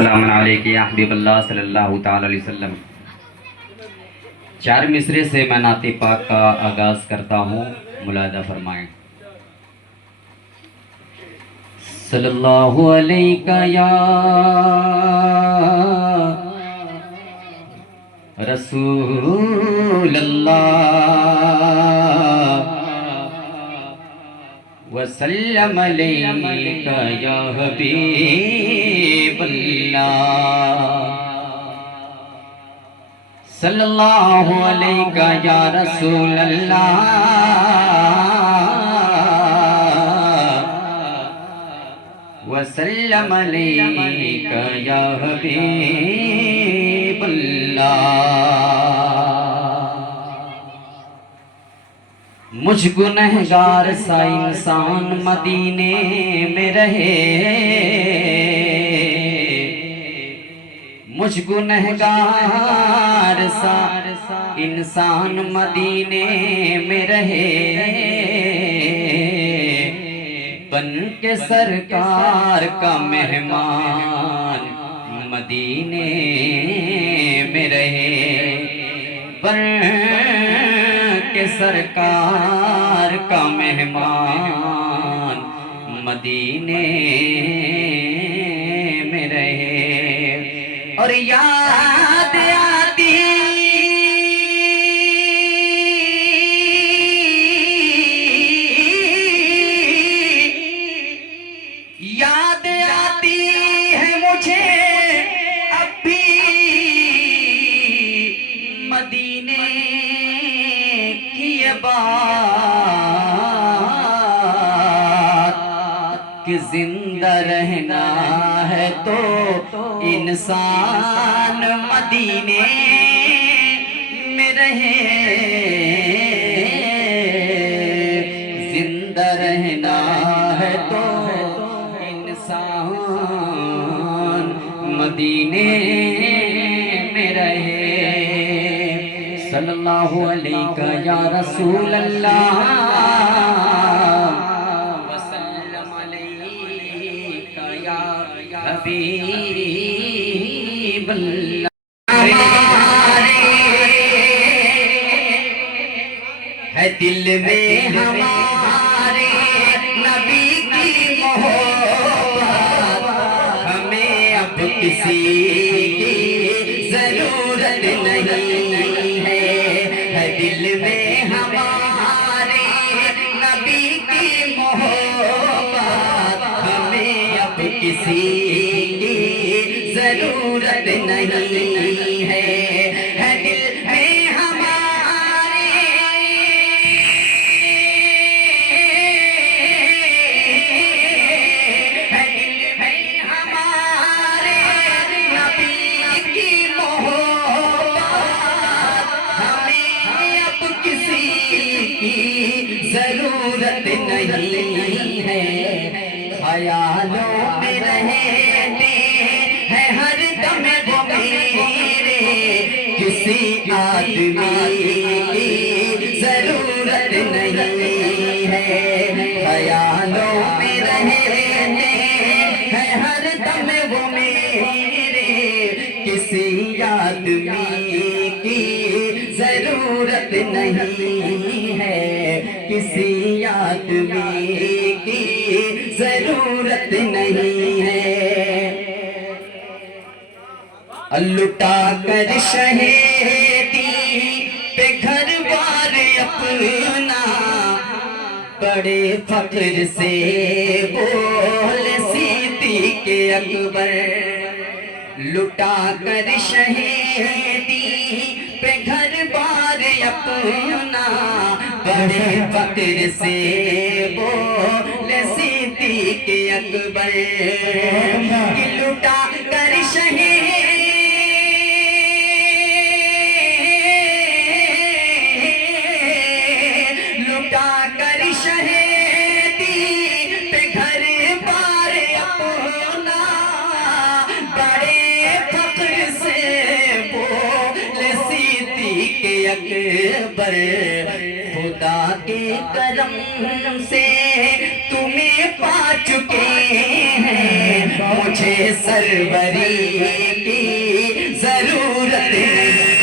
सलाम अलैका या हबीबल्लाह सल्लल्लाहु तआला अलैहि वसल्लम। चार मिसरे से मैं नाते पाक का आगाज़ करता हूँ, मुलादा फरमाएं। सल्लल्लाहु अलैका या रसूल अल्लाह वसल्लम अलैका या हबीब अल्लाह। सल्लल्लाहु अलैका या रसूल अल्लाह वसल्लम अलैका या हबीब अल्लाह। मुझ गुनहगार सा इंसान मदीने में रहे, मुझ गुनहगार सा इंसान मदीने में रहे, बन के सरकार का मेहमान मदीने में रहे, बन के सरकार का मेहमान मदीने में रहे। और याद आती याद आती है मुझे अब भी मदीने की ये बात कि जिंदा रहना है तो इंसान मदीने में रहे, जिंदा रहना है तो इंसान मदीने में रहे। सल्लल्लाहु अलैका या रसूल अल्लाह वसल्लम अलैका या हबीब अल्लाह। है दिल में हमारे नबी की मोहब्बत, हमें अब किसी की जरूरत नहीं है। है दिल में हमारे नबी की मोहब्बत, हमें अब किसी की जरूरत नहीं है। है दिल में हमारे है दिल में हमारे नबी की मोहब्बत, हमें अब किसी की जरूरत नहीं है। ख्यालों में रहते हैं हर दम वो मेरे, किसी आदमी की जरूरत नहीं है। ख्यालों में रहते हैं हर दम वो मेरे, किसी आदमी की जरूरत नहीं है, किसी आदमी की जरूरत नहीं है। लुटा कर शहेदी पे घर बार अपना, बड़े फख्र से बोल सिद्दीक़ अकबर। लुटा कर शहेदी पे घर बार अपना, बड़े फख्र से बोल सिद्दीक़ अकबर। लुटा कर शहेदी पे घर बार अपना, बड़े फख्र से बोल सिद्दीक़ अकबर। खुदा के करम से तुम्हें पा चुके हैं मुझे सरवरी की जरूरत नहीं।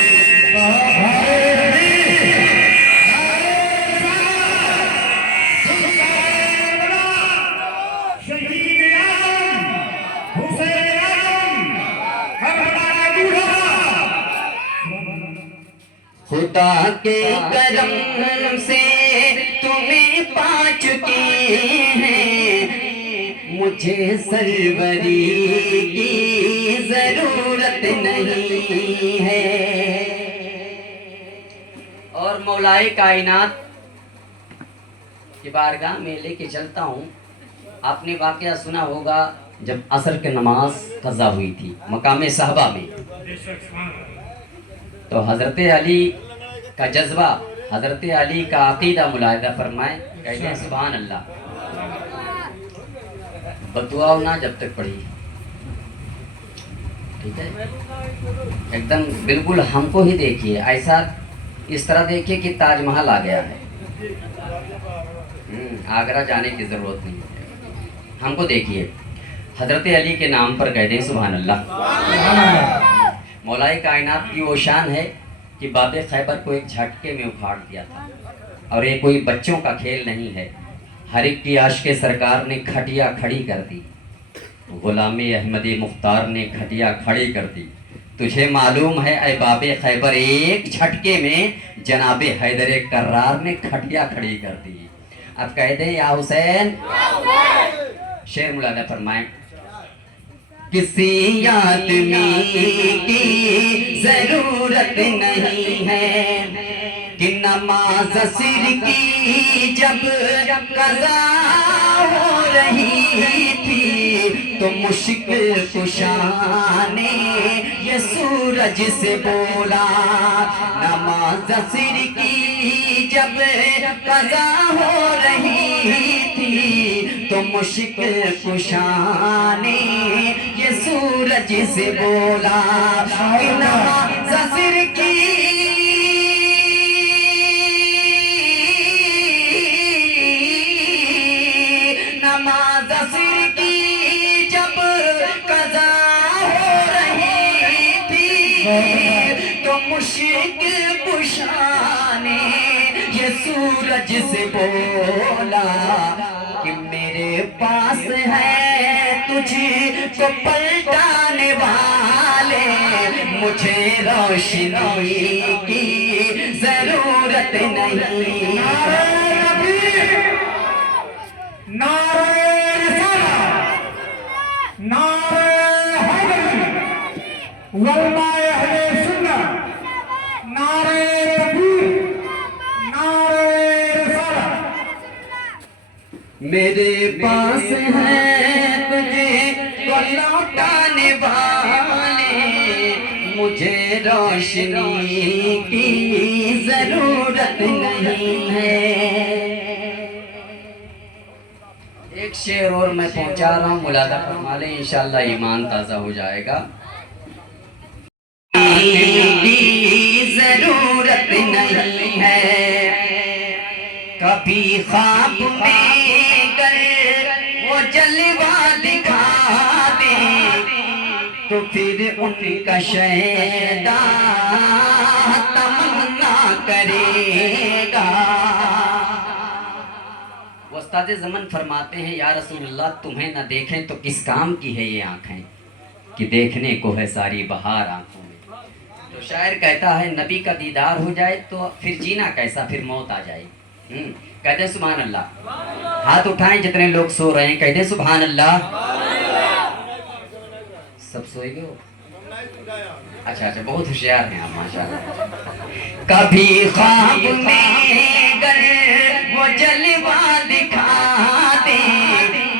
खुदा के करम से तुम्हें पा चुके हैं, मुझे सरवरी की जरूरत नहीं है। और मौलाए कायनात की बारगाह में लेके चलता हूँ। आपने वाकया सुना होगा जब असर की नमाज कज़ा हुई थी मकाम साहबा में, तो हज़रत अली का जज्बा, हज़रत अली का अकीदा मुलाहिदा फरमाए, कहते हैं सुभान अल्लाह। बदुआ ना जब तक पढ़ी, ठीक है, एकदम बिल्कुल हमको ही देखिए, ऐसा इस तरह देखिए कि ताजमहल आ गया है। आगरा जाने की ज़रूरत नहीं है, हमको देखिए। हज़रत अली के नाम पर कहते हैं सुभान अल्लाह। मौलाए कायनात की वो शान है कि बाबे खैबर को एक झटके में उखाड़ दिया था। और ये कोई बच्चों का खेल नहीं है। हर एक की आशिक़े सरकार ने खटिया खड़ी कर दी, गुलामे अहमदी मुख्तार ने खटिया खड़ी कर दी। तुझे मालूम है ऐ बाबे खैबर, एक झटके में जनाबे हैदर कर्रार ने खटिया खड़ी कर दी। अब कह दें या हुसैन, शेर मुलादा फरमाएं, किसी आदमी की जरूरत नहीं है कि नमाज सिर की जब कज़ा हो रही थी, तो मुश्किल कुशा ने ये सूरज से बोला। नमाज सिर की जब कज़ा हो रही थी, तो मुश्किल कुशा ने ये सूरज से बोला। नमाज सिर की नमाज सिर की जब कज़ा हो रही थी, तो मुश्किल कुशा ने ये सूरज से बोला कि मेरे पास है तुझको पलटाने वाले, मुझे रोशनी की जरूरत नहीं। मेरे पास है तुझे को लौटाने वाले, मुझे रोशनी की जरूरत नहीं है। एक शेर और मैं पहुंचा रहा हूँ, मुलादा फरमा लें, इंशाअल्लाह ईमान ताज़ा हो जाएगा। जरूरत नहीं है कभी ख्वाब में गर वो जलवा दिखा दे, तो फिर उनका शैदा तमन्ना करेगा। उस्ताद ज़मन फरमाते हैं, या रसूलल्लाह तुम्हें न देखें तो किस काम की है ये आँखें, कि देखने को है सारी बहार आँखों में। तो शायर कहता है नबी का दीदार हो जाए तो फिर जीना कैसा, फिर मौत आ जाए। कहते सुभान अल्लाह। हाथ उठाएं जितने लोग सो रहे हैं, कहते सुभान अल्लाह। सब सोए गए हो? अच्छा अच्छा, बहुत होशियार हैं आप माशाल्लाह। कभी ख्वाब में गर वो जलवा दिखा दे,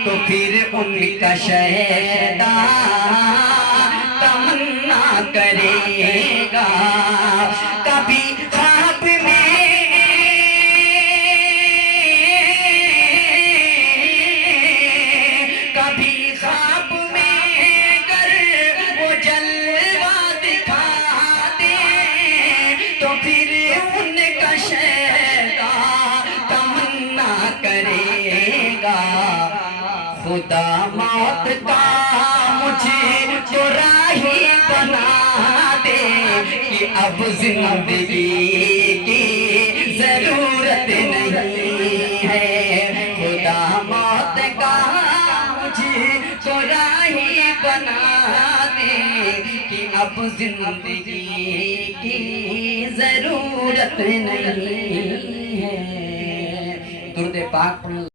तो फिर उनका शैदा तमन्ना करेगा। कभी ख्वाब में खुदा मौत का मुझे तो राही बना दे कि अब जिंदगी की जरूरत नहीं है। खुदा मौत का मुझे तो राही बना दे कि अब जिंदगी की जरूरत नहीं है। दुरूद पाक